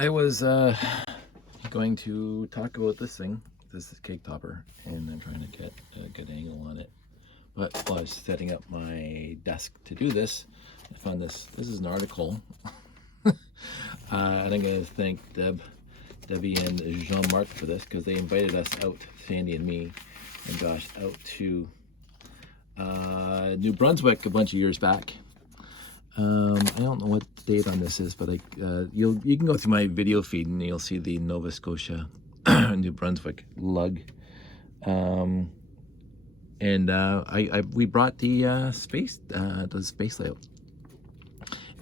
I was going to talk about this thing. This is cake topper, and I'm trying to get a good angle on it. But while I was setting up my desk to do this, I found this. This is an article, and I'm going to thank Debbie, and Jean-Marc for this because they invited us out, Sandy and me, and Josh, out to New Brunswick a bunch of years back. I don't know what date on this is, but you can go through my video feed and you'll see the Nova Scotia, New Brunswick lug, and we brought the space layout,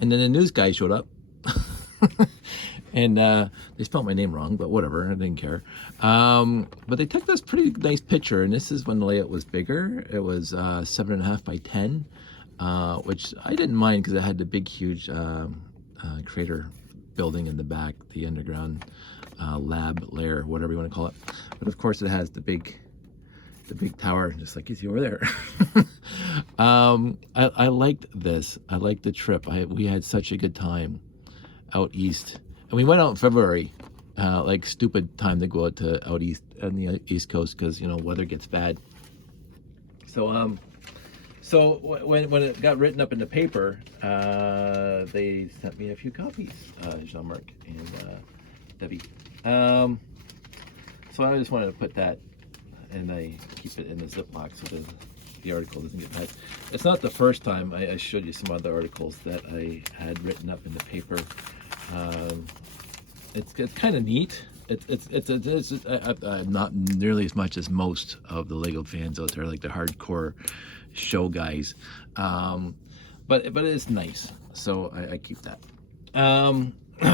and then the news guy showed up, and they spelled my name wrong, but whatever, I didn't care. But they took this pretty nice picture, and this is when the layout was bigger. It was 7.5 by 10. Which I didn't mind because it had the big, huge crater building in the back, the underground lab lair, whatever you want to call it. But of course, it has the big tower, just like you see over there. I liked this. I liked the trip. We had such a good time out east, and we went out in February. Like stupid time to go out east on the East Coast because weather gets bad. So when it got written up in the paper, they sent me a few copies, Jean-Marc and Debbie. So I just wanted to put that, and I keep it in the Ziploc so the article doesn't get bad. It's not the first time. I showed you some other articles that I had written up in the paper. It's kind of neat. It's not nearly as much as most of the Lego fans out there, like the hardcore show guys, but it is nice, so I keep that.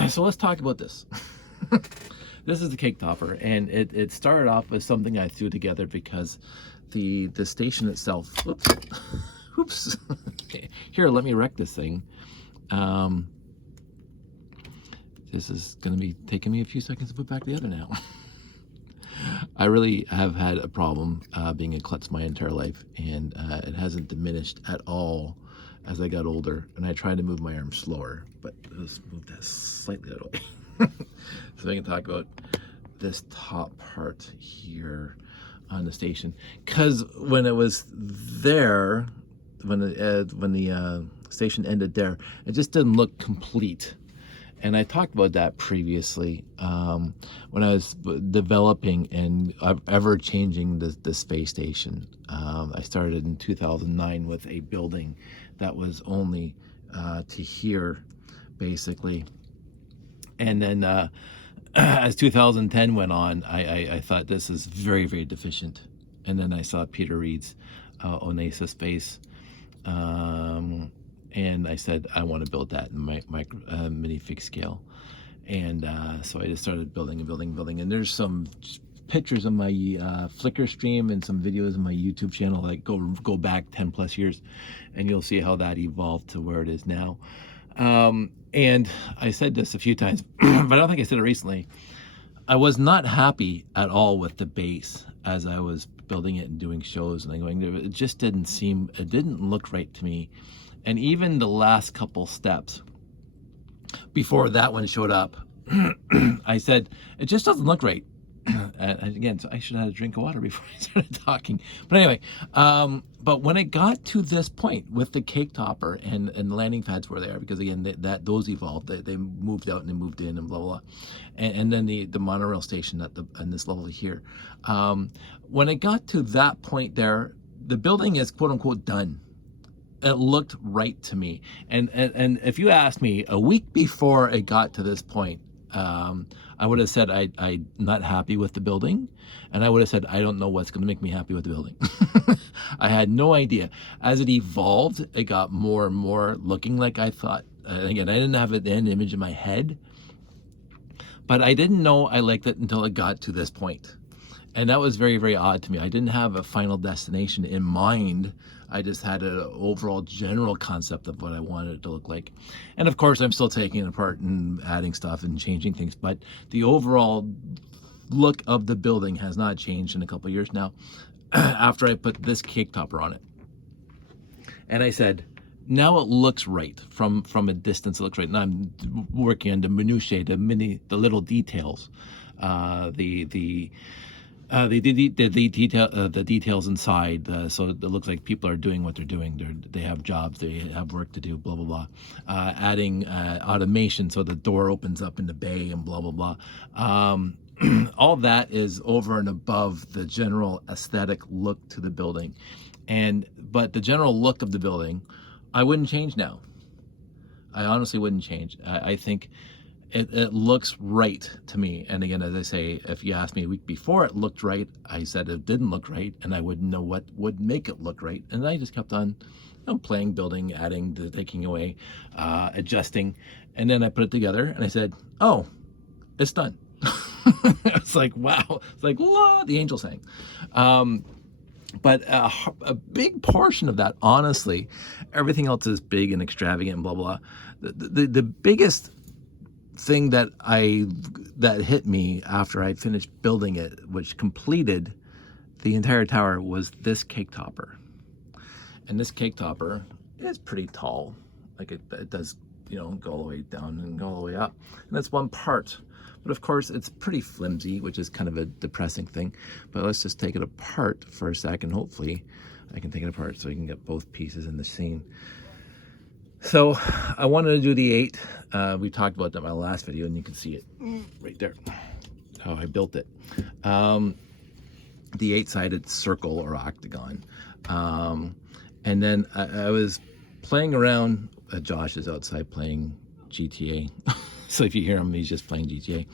So let's talk about this. This is the cake topper, and it started off with something I threw together because the station itself, oops, okay. Here, let me wreck this thing. This is going to be taking me a few seconds to put back together now. I really have had a problem being a klutz my entire life, and it hasn't diminished at all as I got older, and I tried to move my arm slower, but let's move that slightly out of the way. So I can talk about this top part here on the station, because when it was there, when the station ended there, it just didn't look complete. And I talked about that previously when I was developing and ever changing the space station. I started in 2009 with a building that was only to here, basically. And then as 2010 went on, I thought this is very, very deficient. And then I saw Peter Reed's Onesa Space. And I said, I want to build that in my minifig scale. And so I just started building. And there's some pictures on my Flickr stream and some videos on my YouTube channel, like go back 10 plus years, and you'll see how that evolved to where it is now. And I said this a few times, but I don't think I said it recently. I was not happy at all with the base as I was building it and doing shows and going there. It just didn't look right to me. And even the last couple steps before that one showed up, I said, it just doesn't look right. And again, so I should have had a drink of water before I started talking. But anyway, but when it got to this point with the cake topper and the landing pads were there, because again, those evolved. They moved out and they moved in and blah, blah, blah. And then the monorail station on this level here. When it got to that point there, the building is quote unquote done. It looked right to me. And if you asked me a week before it got to this point, I would have said I'm not happy with the building, and I would have said I don't know what's going to make me happy with the building. I had no idea. As it evolved, it got more and more looking like I thought. Again, I didn't have an end image in my head, but I didn't know I liked it until it got to this point. And that was very, very odd to me. I didn't have a final destination in mind. I just had an overall general concept of what I wanted it to look like. And of course, I'm still taking it apart and adding stuff and changing things. But the overall look of the building has not changed in a couple of years now after I put this cake topper on it. And I said, now it looks right from a distance. It looks right. Now I'm working on the minutiae, the little details, the details inside. So it looks like people are doing what they're doing. They have jobs. They have work to do. Blah blah blah. Adding automation so the door opens up in the bay and blah blah blah. All that is over and above the general aesthetic look to the building, but the general look of the building, I wouldn't change now. I honestly wouldn't change. I think it looks right to me. And again, as I say, if you asked me a week before it looked right, I said it didn't look right, and I wouldn't know what would make it look right. And I just kept on, playing, building, adding, taking away, adjusting. And then I put it together and I said, oh, it's done. It's like, wow. It's like, la, the angel sang. But a big portion of that, honestly, everything else is big and extravagant and blah, blah. The biggest thing that hit me after I finished building it, which completed the entire tower, was this cake topper. And this cake topper is pretty tall. Like it does, go all the way down and go all the way up. And that's one part. But of course, it's pretty flimsy, which is kind of a depressing thing. But let's just take it apart for a second. Hopefully, I can take it apart so you can get both pieces in the scene. So I wanted to do the 8. We talked about that in my last video, and you can see it right there, how I built it. The 8-sided circle or octagon. And then I was playing around. Josh is outside playing GTA. So if you hear him, he's just playing GTA.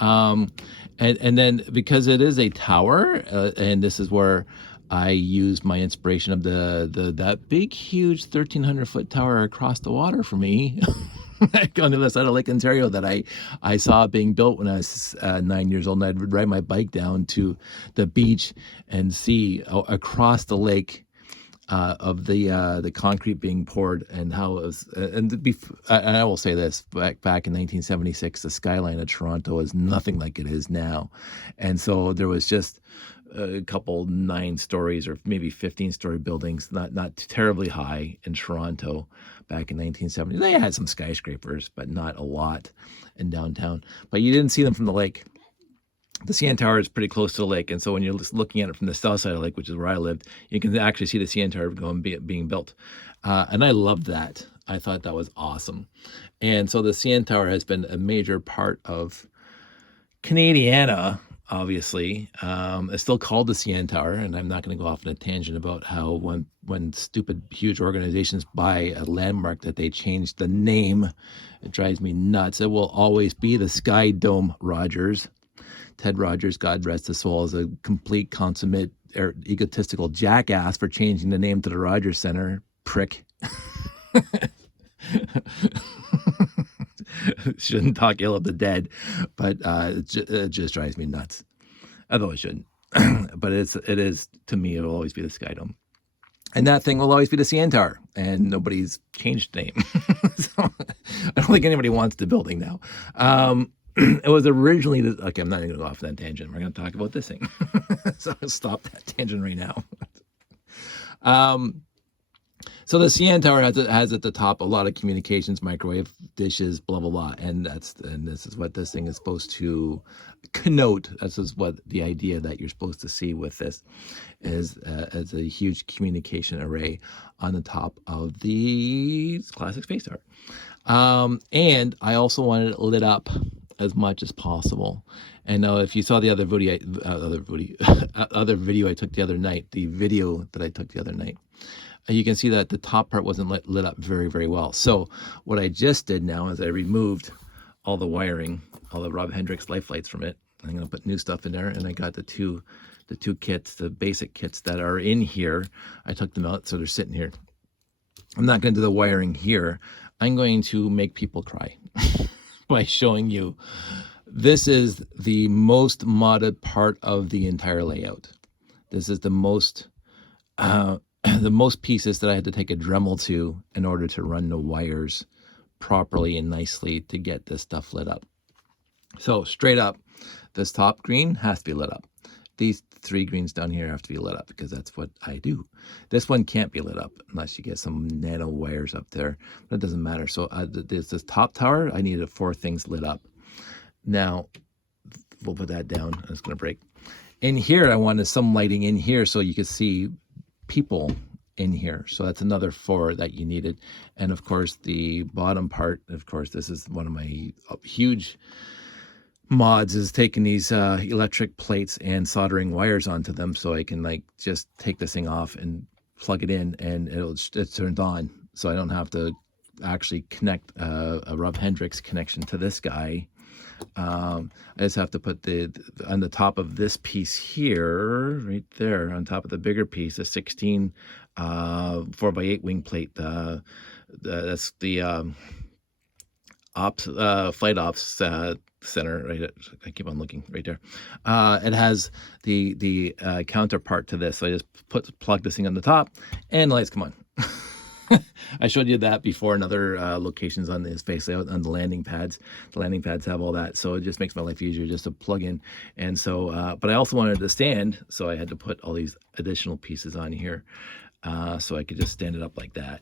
And then because it is a tower, and this is where I used my inspiration of that big, huge 1,300-foot tower across the water for me on the other side of Lake Ontario that I saw being built when I was 9 years old. And I'd ride my bike down to the beach and see across the lake of the concrete being poured, and how it was. And I will say this: back in 1976, the skyline of Toronto is nothing like it is now, and so there was just a couple 9 stories or maybe 15-story buildings, not terribly high in Toronto back in 1970. They had some skyscrapers, but not a lot in downtown. But you didn't see them from the lake. The CN Tower is pretty close to the lake, and so when you're just looking at it from the south side of the lake, which is where I lived, you can actually see the CN Tower being built. And I loved that. I thought that was awesome. And so the CN Tower has been a major part of Canadiana, obviously. It's still called the CN Tower, and I'm not going to go off on a tangent about how when stupid, huge organizations buy a landmark that they change the name. It drives me nuts. It will always be the Sky Dome Rogers. Ted Rogers, God rest his soul, is a complete, consummate, egotistical jackass for changing the name to the Rogers Center. Prick. Shouldn't talk ill of the dead, but it just drives me nuts. Although it shouldn't. But it is, to me, it will always be the Sky Dome. And that thing will always be the CN Tower, and nobody's changed the name. So I don't think anybody wants the building now. It was originally, okay, I'm not going to go off that tangent. We're going to talk about this thing. So I'll stop that tangent right now. So the CN Tower has at the top a lot of communications, microwave dishes, blah, blah, blah. And this is what this thing is supposed to connote. This is what the idea that you're supposed to see with this is as a huge communication array on the top of the classic space tower. And I also wanted it lit up as much as possible. And now, if you saw the other video I took the other night, you can see that the top part wasn't lit up very, very well. So what I just did now is I removed all the wiring, all the Rob Hendricks life lights from it. I'm going to put new stuff in there, and I got the two kits, the basic kits that are in here. I took them out, so they're sitting here. I'm not going to do the wiring here. I'm going to make people cry by showing you this is the most modded part of the entire layout. This is the most pieces that I had to take a Dremel to in order to run the wires properly and nicely to get this stuff lit up. So straight up, this top green has to be lit up. these 3 greens down here have to be lit up because that's what I do. This one can't be lit up unless you get some nano wires up there, but it doesn't matter. So there's this top tower. I needed 4 things lit up. Now we'll put that down. It's going to break. In here, I wanted some lighting in here so you could see people in here. So that's another 4 that you needed. And of course, the bottom part, of course, this is one of my huge mods, is taking these electric plates and soldering wires onto them so I can like just take this thing off and plug it in and it turns on. So I don't have to actually connect a Rob Hendricks connection to this guy. I just have to put on the top of this piece here, right there, on top of the bigger piece, a 16 4x8 wing plate. That's the flight ops center, right? I keep on looking right there. It has the counterpart to this. So I just plug this thing on the top, and the lights come on. I showed you that before in other locations on the space layout on the landing pads. The landing pads have all that, so it just makes my life easier just to plug in. And so, but I also wanted to stand, so I had to put all these additional pieces on here, so I could just stand it up like that.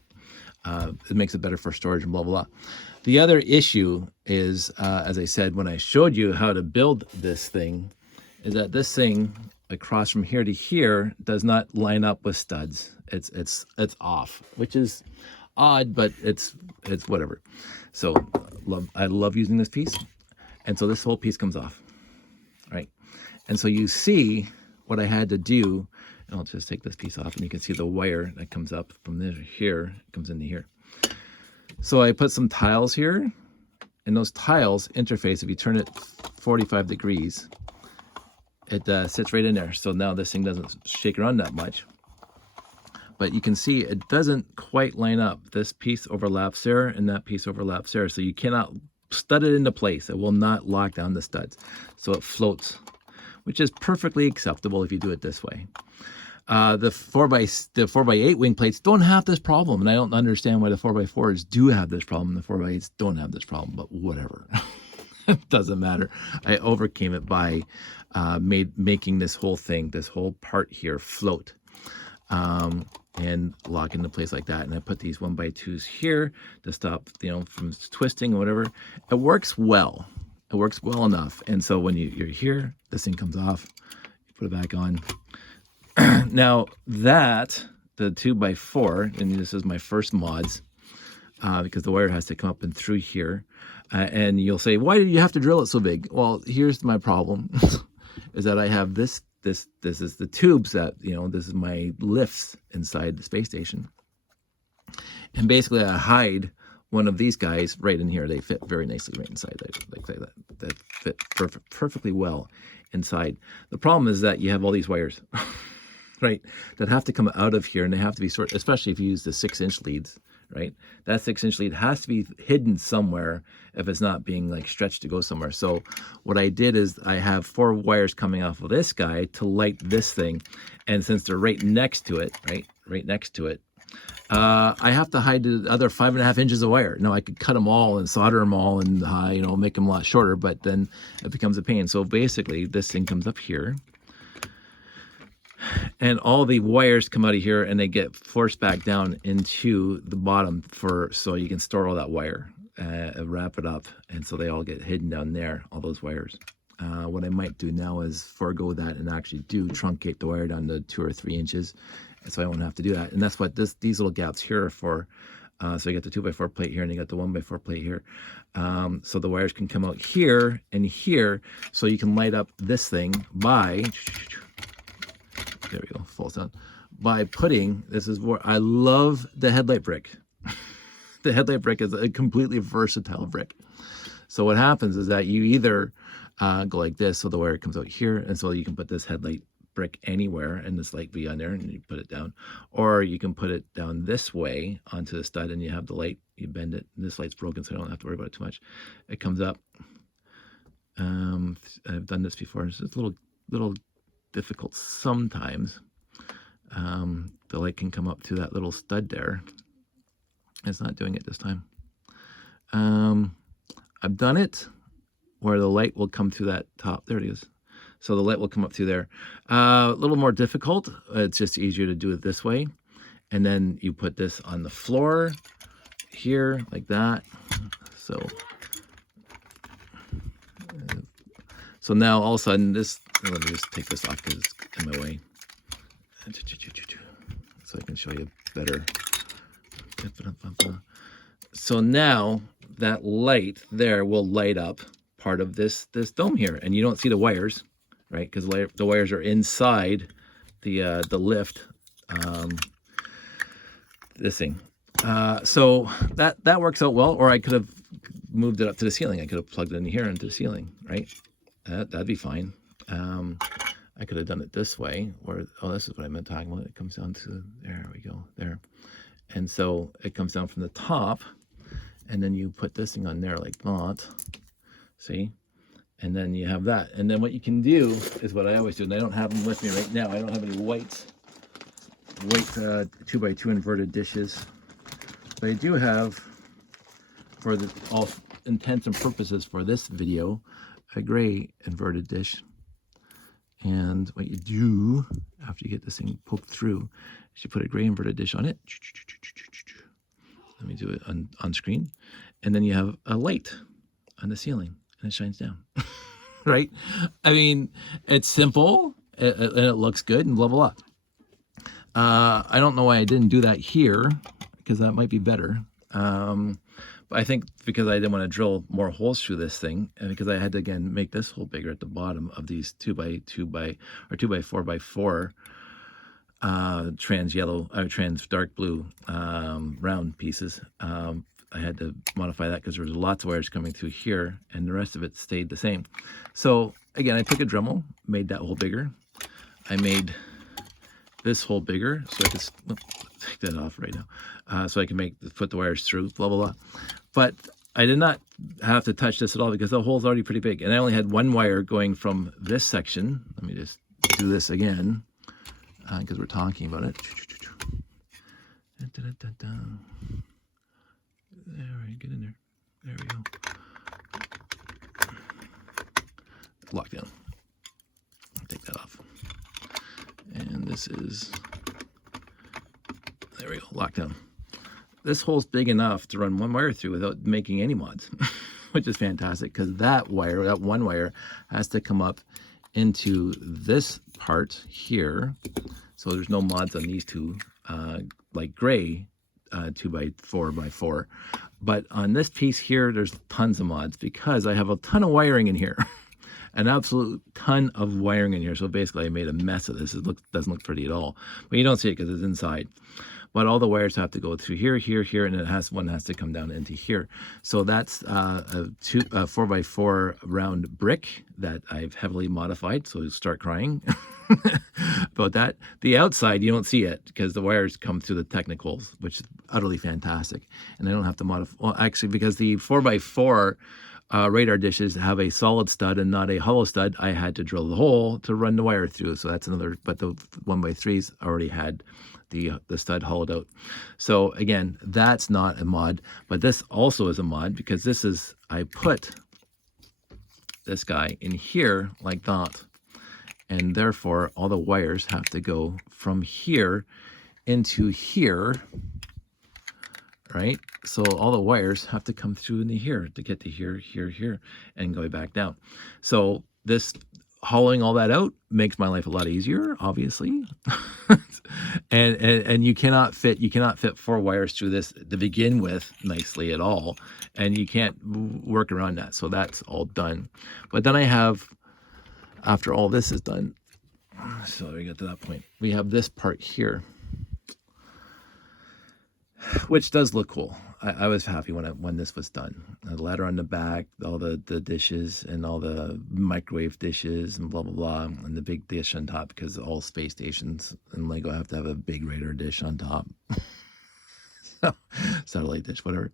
It makes it better for storage and blah, blah, blah. The other issue is, as I said, when I showed you how to build this thing, is that this thing across from here to here does not line up with studs. It's off, which is odd, but it's whatever. So I love using this piece. And so this whole piece comes off, right? And so you see what I had to do, and I'll just take this piece off and you can see the wire that comes up from there here, comes into here. So I put some tiles here, and those tiles interface, if you turn it 45 degrees, it sits right in there. So now this thing doesn't shake around that much. But you can see it doesn't quite line up. This piece overlaps there, and that piece overlaps there. So you cannot stud it into place. It will not lock down the studs. So it floats, which is perfectly acceptable if you do it this way. The 4x8 wing plates don't have this problem, and I don't understand why the 4x4s do have this problem. The 4x8s don't have this problem, but whatever. It doesn't matter. I overcame it by making this whole thing, this whole part here, float and lock into place like that. And I put these 1x2s here to stop, from twisting or whatever. It works well. It works well enough. And so when you're here, this thing comes off. You put it back on. Now the 2x4, and this is my first mods, because the wire has to come up and through here. And you'll say, why did you have to drill it so big? Well, here's my problem, is that I have this is the tubes that, this is my lifts inside the space station. And basically I hide one of these guys right in here. They fit very nicely right inside, like that. That fit perfectly well inside. The problem is that you have all these wires, right, that have to come out of here, and they have to be sorted, especially if you use the 6-inch leads, right? That 6-inch lead has to be hidden somewhere if it's not being like stretched to go somewhere. So what I did is I have 4 wires coming off of this guy to light this thing. And since they're right next to it, right next to it, I have to hide the other 5.5 inches of wire. Now I could cut them all and solder them all and, make them a lot shorter, but then it becomes a pain. So basically this thing comes up here, and all the wires come out of here and they get forced back down into the bottom so you can store all that wire, wrap it up. And so they all get hidden down there, all those wires. What I might do now is forego that and actually truncate the wire down to 2 or 3 inches. So I won't have to do that. And that's what these little gaps here are for. So you got the 2x4 plate here and you got the 1x4 plate here. So the wires can come out here and here, so you can light up this thing by, there we go, falls down, by putting, this is where I love the headlight brick. The headlight brick is a completely versatile brick. So what happens is that you either go like this, so the wire comes out here, and so you can put this headlight brick anywhere and this light be on there and you put it down, or you can put it down this way onto the stud and you have the light, you bend it, and this light's broken so I don't have to worry about it too much. It comes up. I've done this before. It's just a little difficult sometimes. The light can come up to that little stud there. It's not doing it this time. I've done it where the light will come to that top. There it is. So the light will come up through there. A little more difficult. It's just easier to do it this way. And then you put this on the floor here like that. So now all of a sudden this, let me just take this off because it's in my way. So I can show you better. So now that light there will light up part of this dome here, and you don't see the wires, right? Because the wires are inside the lift, this thing. So that works out well. Or I could have moved it up to the ceiling. I could have plugged it in here into the ceiling, right? That'd be fine. I could have done it this way, or, oh, this is what I meant talking about. It comes down to, there we go, there. And so it comes down from the top, and then you put this thing on there like that, see? And then you have that. And then what you can do is what I always do, and I don't have them with me right now. I don't have any white 2x2 inverted dishes. But I do have, for all intents and purposes for this video, a gray inverted dish. And what you do after you get this thing poked through is you put a gray inverted dish on it. Let me do it on screen. And then you have a light on the ceiling and it shines down. Right? I mean, it's simple and it looks good and blah, blah, blah. I don't know why I didn't do that here, because that might be better. But I think because I didn't want to drill more holes through this thing, and because I had to, again, make this hole bigger at the bottom of these 2x4x4 trans dark blue round pieces. I had to modify that because there was lots of wires coming through here, and the rest of it stayed the same. So again, I took a Dremel, made that hole bigger. I made this hole bigger, so I could take that off right now, so I can put the wires through, blah, blah, blah. But I did not have to touch this at all because the hole's already pretty big. And I only had one wire going from this section. Let me just do this again because we're talking about it. There, get in there. There we go. Lockdown. Take that off. And this is, there we go, lockdown. This hole's big enough to run one wire through without making any mods, which is fantastic because that one wire has to come up into this part here. So there's no mods on these two, like gray 2x4x4. But on this piece here, there's tons of mods because I have a ton of wiring in here. An absolute ton of wiring in here. So basically I made a mess of this. It doesn't look pretty at all. But you don't see it because it's inside. But all the wires have to go through here, here, here, and one has to come down into here. So that's a 4x4 round brick that I've heavily modified. So start crying about that. The outside, you don't see it because the wires come through the technicals, which is utterly fantastic. And I don't have to modify, well, actually, because the 4x4 radar dishes have a solid stud and not a hollow stud, I had to drill the hole to run the wire through. So that's another, but the 1x3s already had the stud hollowed out. So again, that's not a mod, but this also is a mod because this is, I put this guy in here like that, and therefore all the wires have to go from here into here, right? So all the wires have to come through into here to get to here, here, here, and go back down. So this hollowing all that out makes my life a lot easier, obviously. and you cannot fit 4 wires through this to begin with nicely at all, and you can't work around that. So that's all done. But then I have, after all this is done, so we get to that point, we have this part here, which does look cool. I was happy when this was done. The ladder on the back, all the dishes and all the microwave dishes and blah, blah, blah, and the big dish on top because all space stations and Lego have to have a big radar dish on top. So, satellite dish, whatever.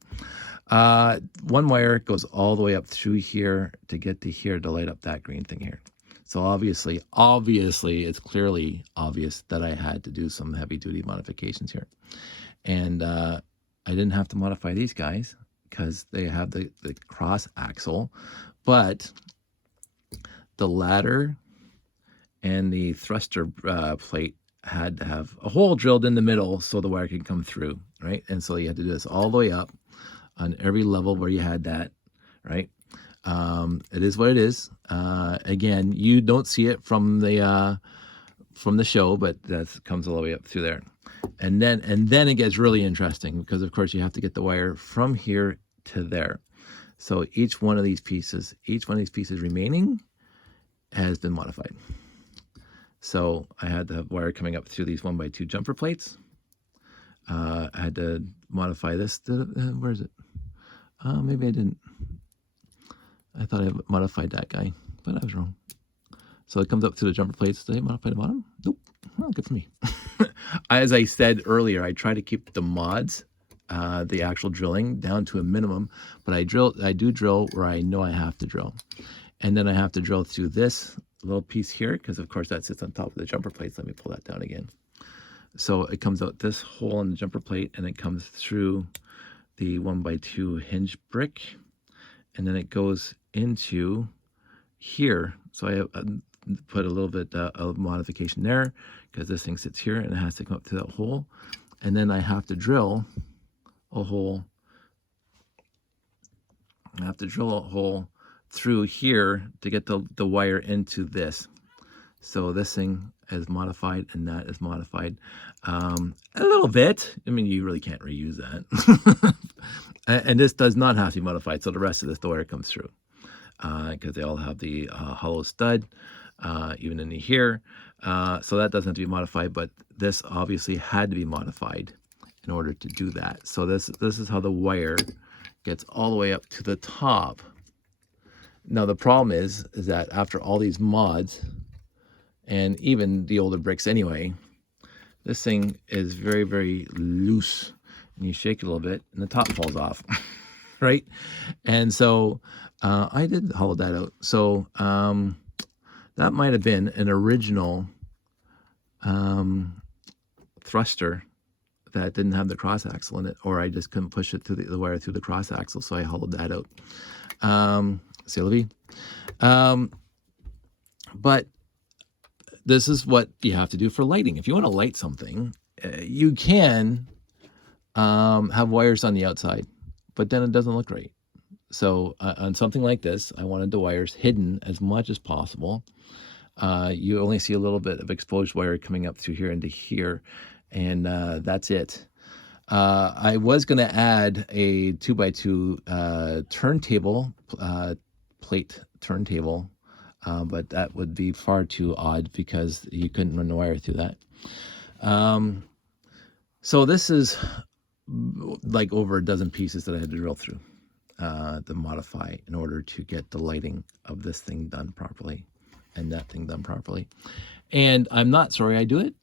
One wire goes all the way up through here to get to here to light up that green thing here. So obviously, it's clearly obvious that I had to do some heavy duty modifications here. And I didn't have to modify these guys because they have the cross axle, but the ladder and the thruster plate had to have a hole drilled in the middle so the wire could come through, right? And so you had to do this all the way up on every level where you had that, right? It is what it is. Again, you don't see it from the show, but that comes all the way up through there. And then it gets really interesting because of course you have to get the wire from here to there. So each one of these pieces remaining has been modified. So I had the wire coming up through these 1x2 jumper plates. I had to modify this. Where is it? Maybe I didn't. I thought I modified that guy, but I was wrong. So it comes up through the jumper plates. Did I modify the bottom? Nope. Oh, good for me. As I said earlier, I try to keep the mods, the actual drilling, down to a minimum. But I do drill where I know I have to drill. And then I have to drill through this little piece here, because of course that sits on top of the jumper plates. Let me pull that down again. So it comes out this hole in the jumper plate, and it comes through the 1x2 hinge brick, and then it goes into here. So I put a little bit of modification there, because this thing sits here and it has to come up to that hole. And then I have to drill a hole. I have to drill a hole through here to get the wire into this. So this thing is modified and that is modified a little bit. I mean, you really can't reuse that. And this does not have to be modified. So the rest of this, the wire comes through, because they all have the hollow stud, even in here. So that doesn't have to be modified, but this obviously had to be modified in order to do that. So this is how the wire gets all the way up to the top. Now the problem is that after all these mods, and even the older bricks anyway, this thing is very, very loose. And you shake it a little bit and the top falls off, right? And so I did hollow that out. So that might have been an original thruster that didn't have the cross axle in it, or I just couldn't push it through the wire through the cross axle, so I hollowed that out. Sylvie. But this is what you have to do for lighting. If you want to light something, you can have wires on the outside, but then it doesn't look right. So on something like this, I wanted the wires hidden as much as possible. You only see a little bit of exposed wire coming up through here into here, and that's it. I was going to add a 2x2 turntable, plate turntable, but that would be far too odd because you couldn't run the wire through that. So this is like over a dozen pieces that I had to drill through to modify in order to get the lighting of this thing done properly and that thing done properly. And I'm not sorry I do it.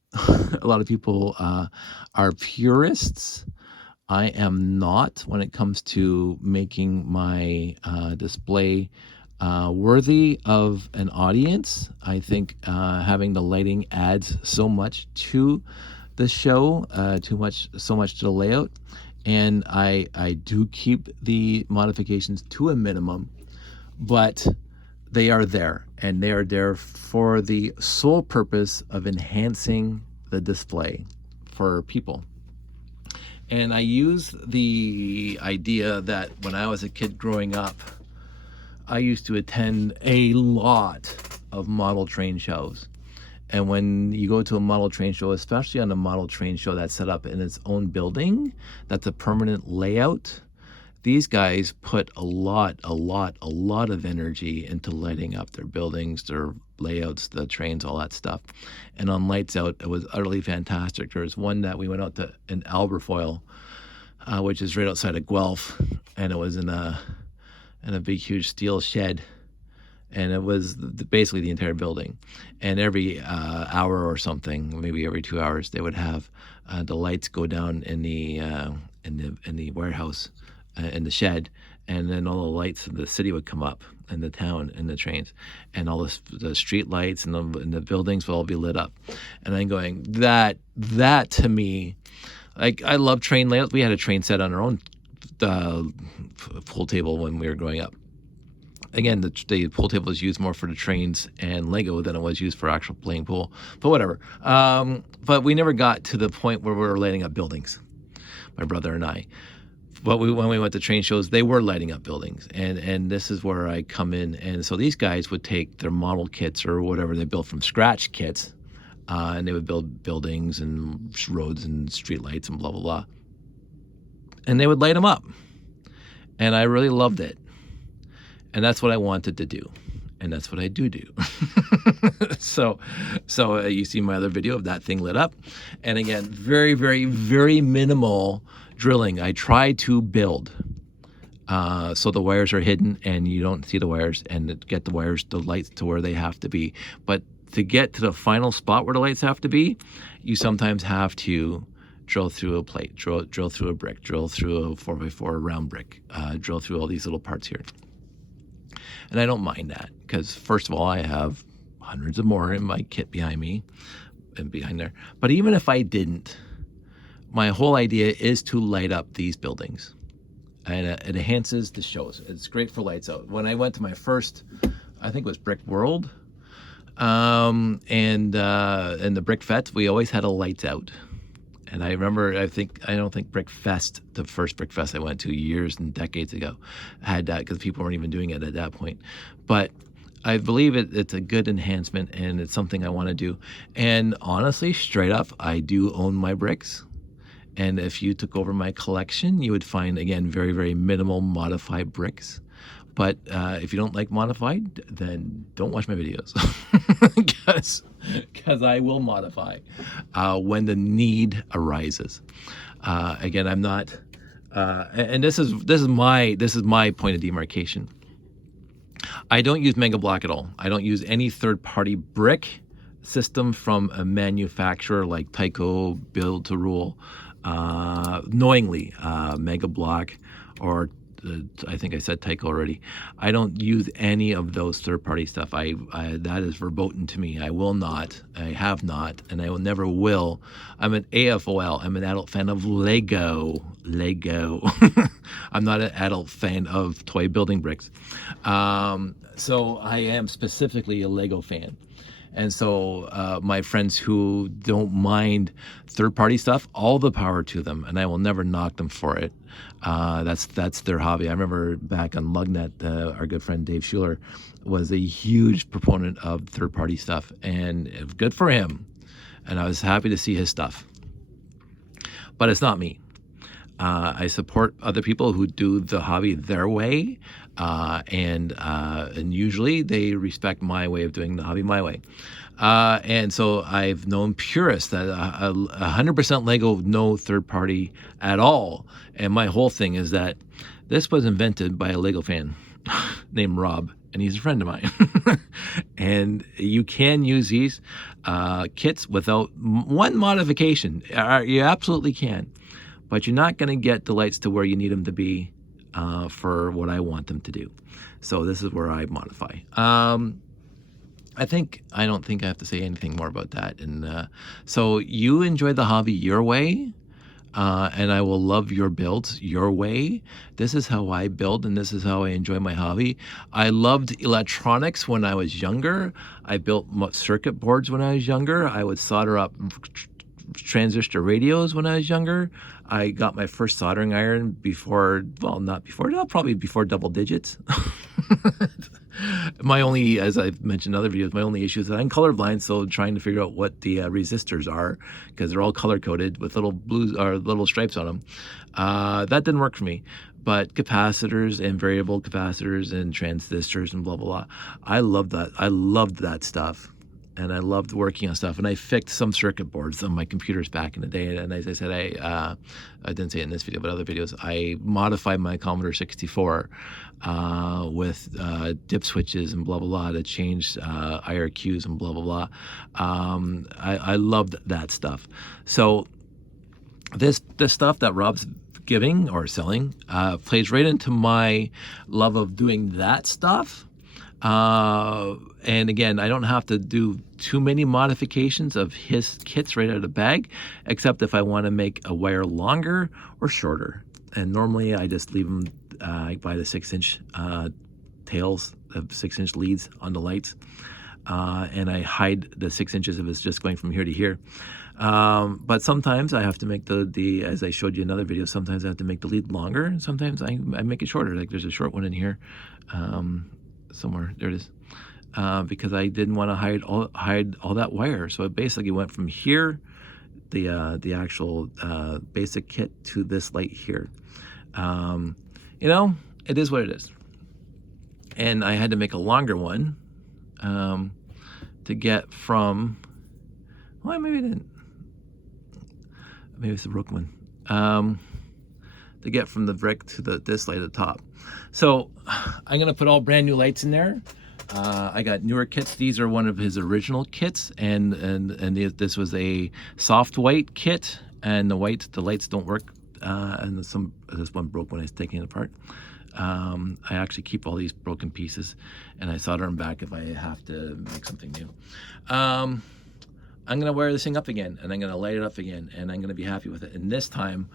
A lot of people are purists. I am not when it comes to making my display worthy of an audience. I think having the lighting adds so much to the show, so much to the layout. And I do keep the modifications to a minimum, but they are there, and they are there for the sole purpose of enhancing the display for people. And I use the idea that when I was a kid growing up, I used to attend a lot of model train shows. And when you go to a model train show, especially on a model train show that's set up in its own building, that's a permanent layout, these guys put a lot of energy into lighting up their buildings, their layouts, the trains, all that stuff. And on Lights Out, it was utterly fantastic. There was one that we went out to in Alberfoyle, which is right outside of Guelph, and it was in a big, huge steel shed. And it was basically the entire building. And every hour or something, maybe every 2 hours, they would have the lights go down in the warehouse, in the shed, and then all the lights of the city would come up, in the town, and the trains, and all the street lights and the buildings would all be lit up. And I'm going, that to me, like, I love train layouts. We had a train set on our own pool table when we were growing up. again, the pool table was used more for the trains and Lego than it was used for actual playing pool. But whatever. But we never got to the point where we were lighting up buildings, my brother and I. But when we went to train shows, they were lighting up buildings, and this is where I come in. And so these guys would take their model kits or whatever they built from scratch kits, and they would build buildings and roads and street lights and blah blah blah, and they would light them up. And I really loved it, and that's what I wanted to do, and that's what I do. So you see my other video of that thing lit up, and again, very, very, very minimal drilling. I try to build so the wires are hidden and you don't see the wires, and get the lights to where they have to be. But to get to the final spot where the lights have to be, you sometimes have to drill through a plate, drill through a brick, drill through a 4x4 round brick, drill through all these little parts here. And I don't mind that, because first of all, I have hundreds of more in my kit behind me and behind there. But even if I didn't, my whole idea is to light up these buildings, and it enhances the shows. It's great for lights out. When I went to my first, I think it was Brick World, and the Brick Fest, we always had a lights out. And I remember, I don't think Brick Fest, the first Brick Fest I went to years and decades ago, had that, because people weren't even doing it at that point. But I believe it's a good enhancement, and it's something I want to do. And honestly, straight up, I do own my bricks. And if you took over my collection, you would find, again, very, very minimal modified bricks. But if you don't like modified, then don't watch my videos, because I will modify when the need arises. Again, I'm not, and this is my point of demarcation. I don't use Mega Block at all. I don't use any third-party brick system from a manufacturer like Tyco, Build to Rule, knowingly, Mega Block, or I think I said Tyco already. I don't use any of those third-party stuff. That is verboten to me. I will not. I have not, and I will never will. I'm an AFOL. I'm an adult fan of Lego. I'm not an adult fan of toy building bricks. So I am specifically a Lego fan. And so my friends who don't mind third-party stuff, all the power to them, and I will never knock them for it. That's their hobby. I remember back on Lugnet, our good friend Dave Schuler was a huge proponent of third-party stuff, and good for him. And I was happy to see his stuff. But it's not me. I support other people who do the hobby their way, and usually they respect my way of doing the hobby my way. And so I've known purists that 100% Lego, no third party at all. And my whole thing is that this was invented by a Lego fan named Rob, and he's a friend of mine. And you can use these kits without one modification. You absolutely can. But you're not going to get the lights to where you need them to be for what I want them to do. So this is where I modify. I don't think I have to say anything more about that. And so you enjoy the hobby your way, and I will love your builds your way. This is how I build, and this is how I enjoy my hobby. I loved electronics when I was younger. I built circuit boards when I was younger. I would solder up transistor radios when I was younger. I got my first soldering iron probably before double digits. My only, as I've mentioned in other videos, my only issue is that I'm colorblind, so trying to figure out what the resistors are, because they're all color coded with little blues or little stripes on them. That didn't work for me. But capacitors and variable capacitors and transistors and blah blah blah, I loved that. I loved that stuff. And I loved working on stuff. And I fixed some circuit boards on my computers back in the day. And as I said, I didn't say it in this video, but other videos, I modified my Commodore 64 with dip switches and blah, blah, blah to change IRQs and blah, blah, blah. I loved that stuff. So this stuff that Rob's giving or selling plays right into my love of doing that stuff. And again, I don't have to do too many modifications of his kits right out of the bag, except if I want to make a wire longer or shorter. And normally I just leave them, I buy the 6-inch tails, the 6-inch leads on the lights. And I hide the 6 inches if it's just going from here to here. But sometimes I have to make the as I showed you in another video, sometimes I have to make the lead longer, and sometimes I make it shorter. Like there's a short one in here, somewhere. There it is. Because I didn't want to hide all that wire. So it basically went from here, the actual basic kit, to this light here. You know, it is what it is. And I had to make a longer one to get from, well, maybe I didn't. Maybe it's a broken one. To get from the brick to this light at the top. So I'm gonna put all brand new lights in there. I got newer kits. These are one of his original kits, and this was a soft white kit, and the lights don't work, and this one broke when I was taking it apart. I actually keep all these broken pieces, and I solder them back if I have to make something new. I'm gonna wire this thing up again, and I'm gonna light it up again, and I'm gonna be happy with it. And this time,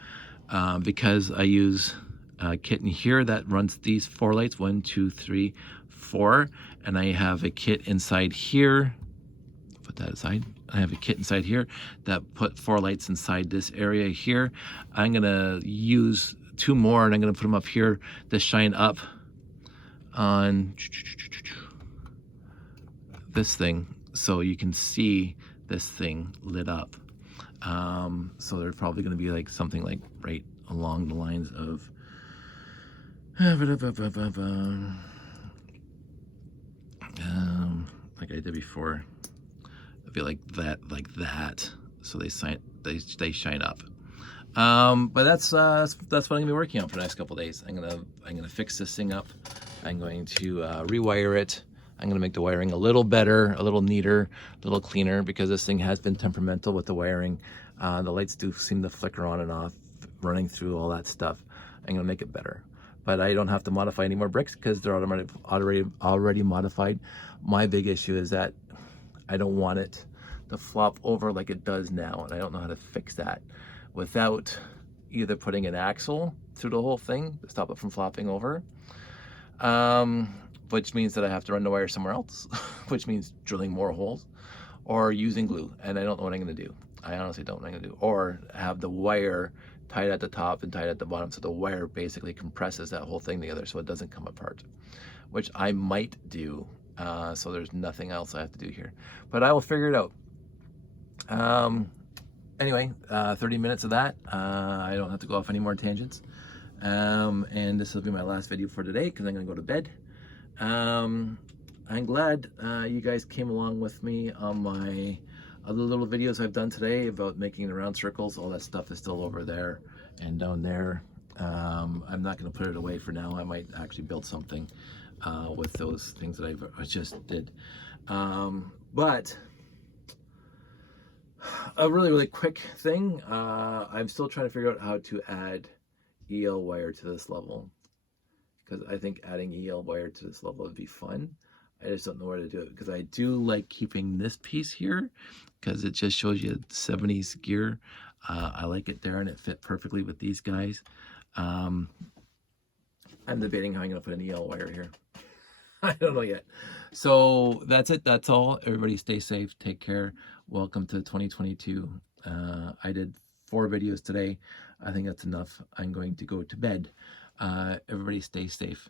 because I use a kit in here that runs these 4 lights, 1, 2, 3, 4, and I have a kit inside here. Put that aside. I have a kit inside here that put 4 lights inside this area here. I'm gonna use 2 more, and I'm gonna put them up here to shine up on this thing, so you can see this thing lit up. So they're probably going to be like something like right along the lines of like I did before. It'd be like that. So they shine up. But that's what I'm gonna be working on for the next couple of days. I'm gonna fix this thing up. I'm going to rewire it. I'm gonna make the wiring a little better, a little neater, a little cleaner, because this thing has been temperamental with the wiring. The lights do seem to flicker on and off, running through all that stuff. I'm gonna make it better. But I don't have to modify any more bricks because they're already modified. My big issue is that I don't want it to flop over like it does now, and I don't know how to fix that without either putting an axle through the whole thing to stop it from flopping over, which means that I have to run the wire somewhere else, which means drilling more holes, or using glue, and I don't know what I'm gonna do. I honestly don't know what I'm gonna do. Or have the wire tied at the top and tied at the bottom, so the wire basically compresses that whole thing together so it doesn't come apart, which I might do. So there's nothing else I have to do here, but I will figure it out. Anyway, 30 minutes of that. I don't have to go off any more tangents. And this will be my last video for today because I'm gonna go to bed. I'm glad you guys came along with me on my other little videos I've done today about making the round circles. All that stuff is still over there and down there. I'm not gonna put it away for now. I might actually build something with those things that I just did. But a really quick thing, I'm still trying to figure out how to add EL wire to this level, because I think adding EL wire to this level would be fun. I just don't know where to do it, because I do like keeping this piece here because it just shows you 70s gear. I like it there, and it fit perfectly with these guys. I'm debating how I'm going to put an EL wire here. I don't know yet. So that's it. That's all. Everybody stay safe. Take care. Welcome to 2022. I did 4 videos today. I think that's enough. I'm going to go to bed. Everybody stay safe.